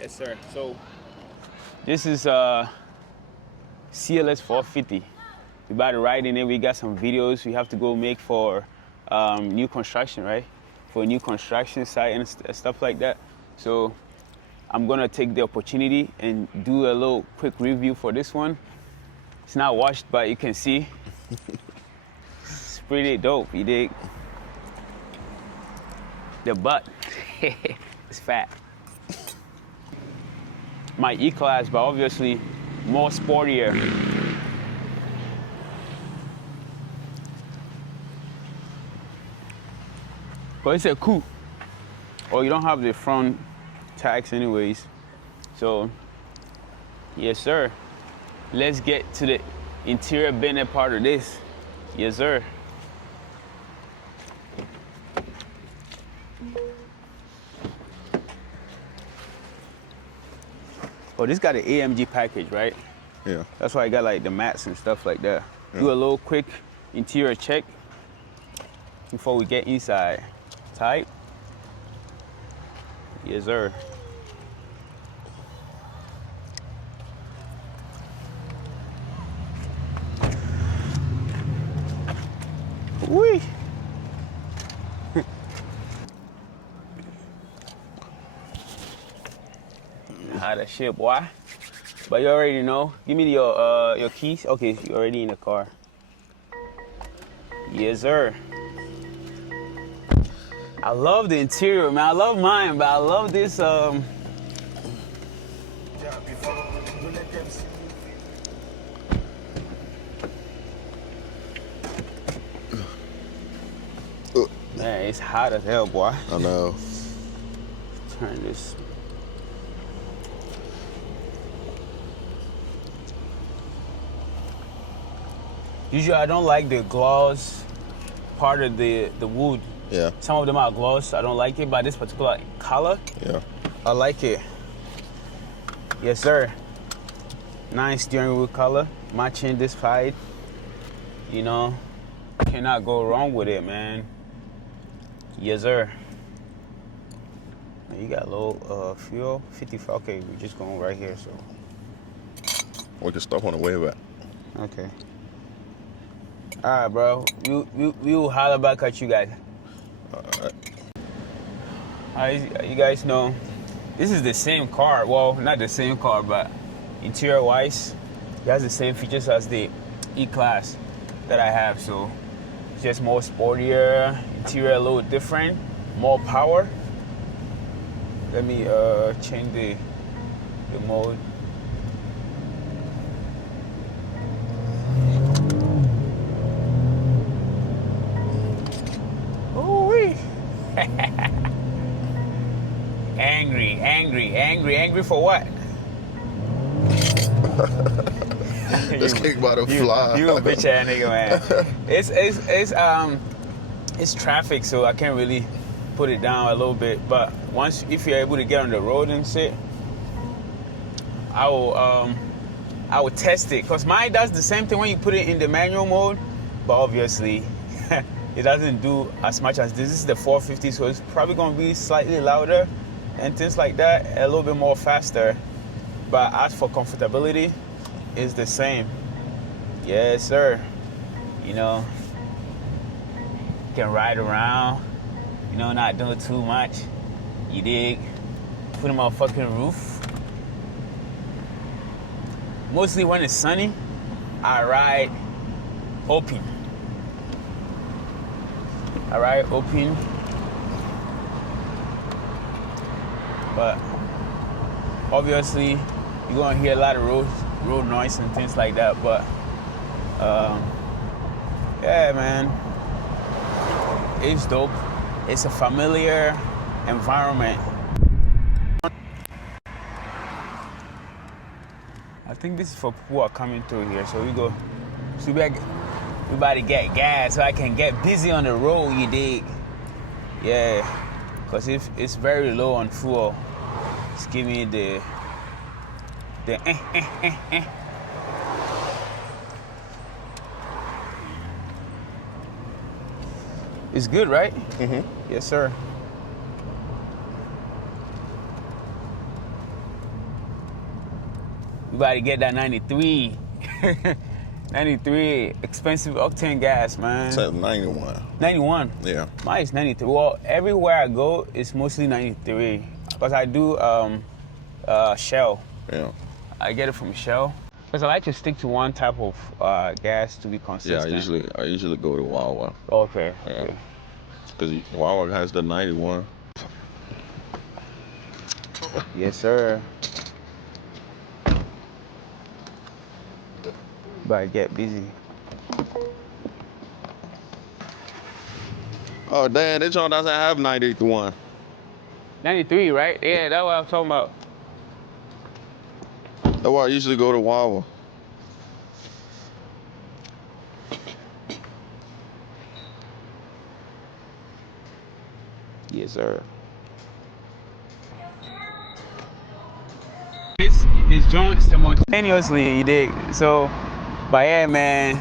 Yes, sir. So this is CLS 450. We about to ride in it. We got some videos we have to go make for new construction, right? For a new construction site and stuff like that. So I'm gonna take the opportunity and do a little quick review for this one. It's not washed, but you can see it's pretty dope, you dig? The butt is fat. My E-Class, but obviously more sportier. But it's a coupe. Oh, you don't have the front tags anyways. So, yes, sir. Let's get to the interior bending part of this. Yes, sir. Oh, this got an AMG package, right? Yeah. That's why I got like the mats and stuff like that. Yeah. Do a little quick interior check before we get inside. Tight? Yes, sir. Whee! How that shit, boy. But you already know. Give me your keys. Okay, you already in the car. Yes, sir. I love the interior, man. I love mine, but I love this. Man, it's hot as hell, boy. I know. Turn this. Usually, I don't like the gloss part of the wood. Yeah. Some of them are gloss. I don't like it, but this particular color, yeah, I like it. Yes, sir. Nice steering wheel color, matching this side. You know, cannot go wrong with it, man. Yes, sir. You got a little fuel, 55. Okay, we're just going right here, so. We can stop on the way back. Okay. All right, bro. We will holler back at you guys. All right. You guys know, this is the same car. Well, not the same car, but interior-wise, it has the same features as the E-Class that I have. So, it's just more sportier, interior a little different, more power. Let me change the mode. Ooh-wee. Angry for what? This kick about to fly. You a bitch ass nigga, man. It's traffic, so I can't really put it down a little bit. But if you're able to get on the road and shit, I will test it. Cause mine does the same thing when you put it in the manual mode, but obviously it doesn't do as much as this. This is the 450, so it's probably gonna be slightly louder and things like that, a little bit more faster. But as for comfortability, it's the same. Yes, sir. You know, you can ride around, you know, not doing too much. You dig? Put them on fucking roof. Mostly when it's sunny, I ride open. But obviously, you're gonna hear a lot of road noise and things like that. But yeah, man, it's dope. It's a familiar environment. I think this is for people who are coming through here. So we about to get gas so I can get busy on the road, you dig? Yeah, because if it's very low on fuel, just give me the It's good, right? Mm-hmm. Yes, sir. We about to get that 93. 93 expensive octane gas, man. It's at 91. 91. Yeah. Mine's 93. Well, everywhere I go, it's mostly 93 because I do Shell. Yeah. I get it from Shell because I like to stick to one type of gas to be Yeah, consistent. I usually go to Wawa. Okay. Yeah. Because Wawa has the 91. Yes, sir. But I get busy. Oh, damn, this one doesn't have 91. 93, right? Yeah, that's what I'm talking about. That's why I usually go to Wawa. Yes, sir. His joints simultaneously, you dig? So, but yeah, man,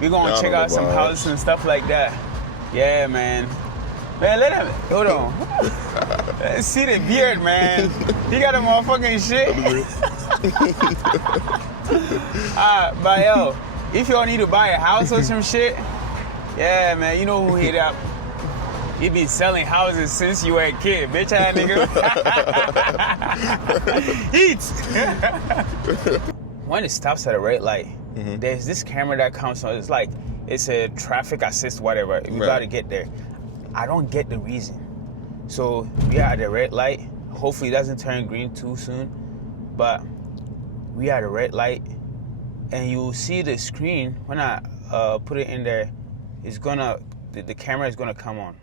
we're gonna check out some houses and stuff like that. Yeah, man. Man, let him, hold on. Let's see the beard, man. He got a motherfucking shit. But yo, if y'all need to buy a house or some shit, yeah, man, you know who hit up. He be selling houses since you were a kid, bitch ass nigga. Heeeat. When it stops at a red light, there's this camera that comes on. It's like it's a traffic assist, whatever. We gotta get there. I don't get the reason. So we are at the red light. Hopefully it doesn't turn green too soon. But we are at a red light, and you'll see the screen when I put it in there. It's gonna the camera is gonna come on.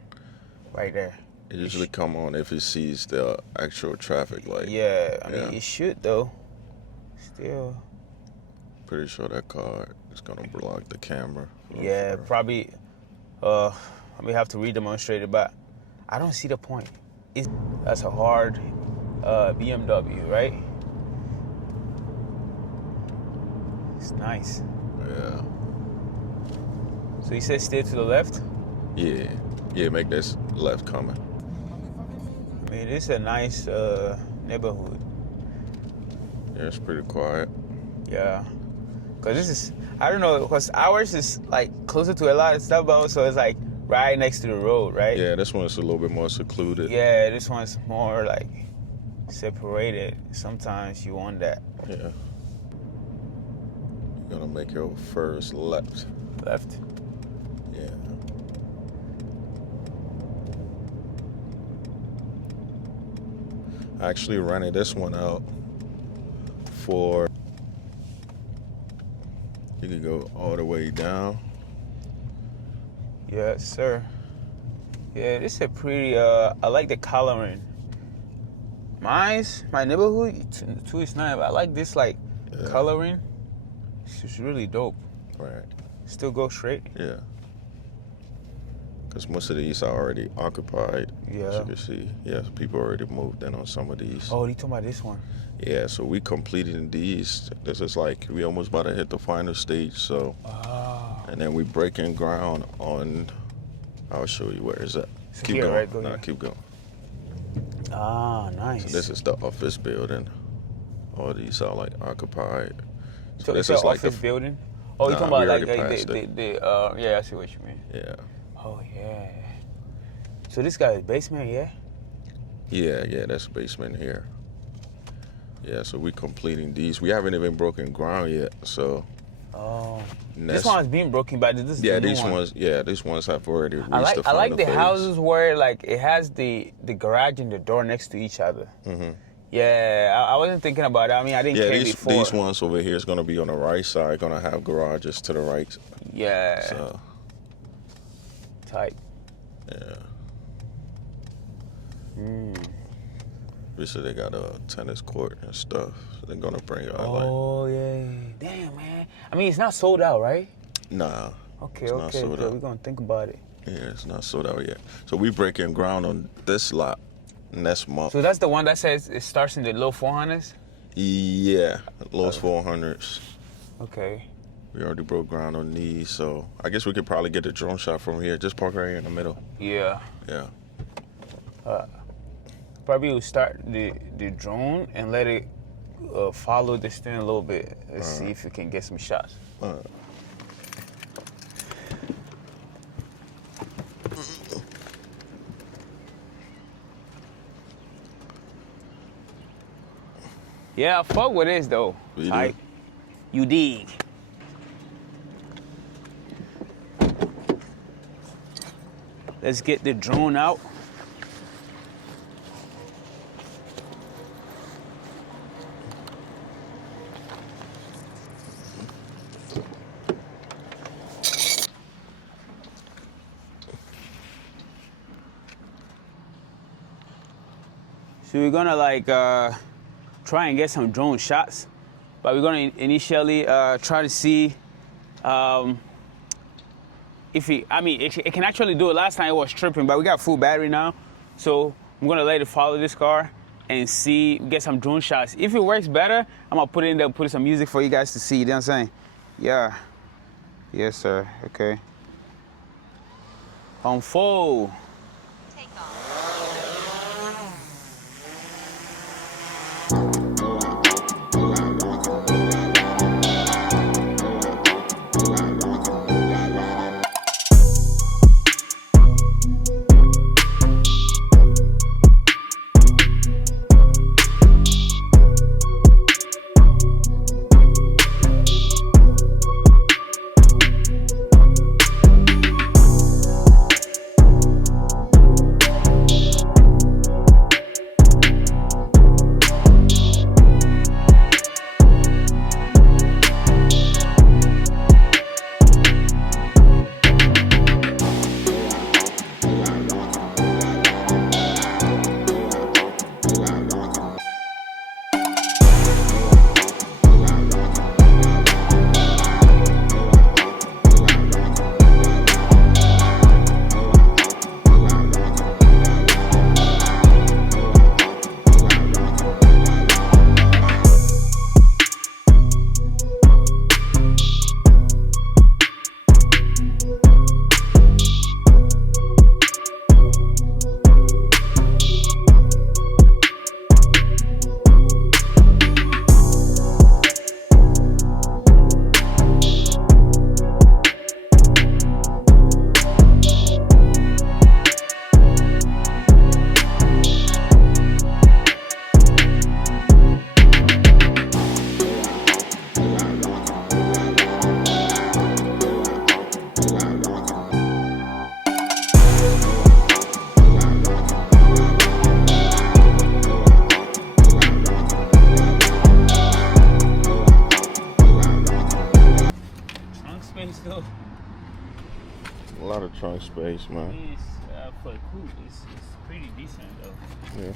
Right there. It usually come on if it sees the actual traffic light. Yeah, I mean, it should though. Still. Pretty sure that car is gonna block the camera. Yeah, probably. I may have to re-demonstrate it, but I don't see the point. That's a hard BMW, right? It's nice. Yeah. So you said stay to the left? Yeah. Yeah, make this left coming. I mean, it's a nice neighborhood. Yeah, it's pretty quiet. Yeah. Because this is, I don't know, because ours is like closer to a lot of stuff, but also it's like right next to the road, right? Yeah, this one's a little bit more secluded. Yeah, this one's more like separated. Sometimes you want that. Yeah. You're gonna make your first left. Left? Yeah. I actually rented this one out for, you can go all the way down. Yes, sir. Yeah, this is a pretty, I like the coloring. My neighborhood, too, is nice, but I like this, like, coloring. It's just really dope. Right. Still go straight? Yeah. Because most of these are already occupied. Yeah. As you can see. Yeah, people already moved in on some of these. Oh, you talking about this one? Yeah, so we completed these. This is like, we almost about to hit the final stage, so. Oh. And then we breaking ground on, I'll show you where is that. So Keep here, going. right? Go nah, here. keep going. Ah, nice. So this is the office building. All these are like occupied. So this it's is an like office building? Oh, you talking we about like already yeah, I see what you mean. Yeah. Oh, yeah. So this guy's basement, yeah? Yeah, that's the basement here. Yeah, so we completing these. We haven't even broken ground yet, so. Oh. This one's been broken, but this is the new one. These ones have already reached I like, the final I like the phase. houses where like it has the garage and the door next to each other. Mm-hmm. Yeah, I wasn't thinking about that. I mean, I didn't care before. These ones over here is going to be on the right side, going to have garages to the right. Yeah. So. Tight. Yeah. We said they got a tennis court and stuff. So they're going to bring it out. Oh, yeah. Damn, man. I mean, it's not sold out, right? Nah. Okay, we're going to think about it. Yeah, it's not sold out yet. So we breaking ground on this lot next month. So that's the one that says it starts in the low 400s? Yeah, lowest 400s. Okay. We already broke ground on these, so I guess we could probably get the drone shot from here. Just park right here in the middle. Yeah. Yeah. Probably we'll start the drone and let it follow this thing a little bit. Let's see if we can get some shots. Yeah, I fuck with this though. You Like, you dig. Let's get the drone out. So we're gonna like try and get some drone shots, but we're gonna initially try to see if it can actually do it. Last time it was tripping, but we got full battery now, so I'm gonna let it follow this car and see, get some drone shots. If it works better, I'm gonna put it in there, put some music for you guys to see. You know what I'm saying? Yeah. Yes, sir. Okay. On full. Take off. Still, A lot of trunk space, man. it's for the coupe, it's pretty decent though. Yeah.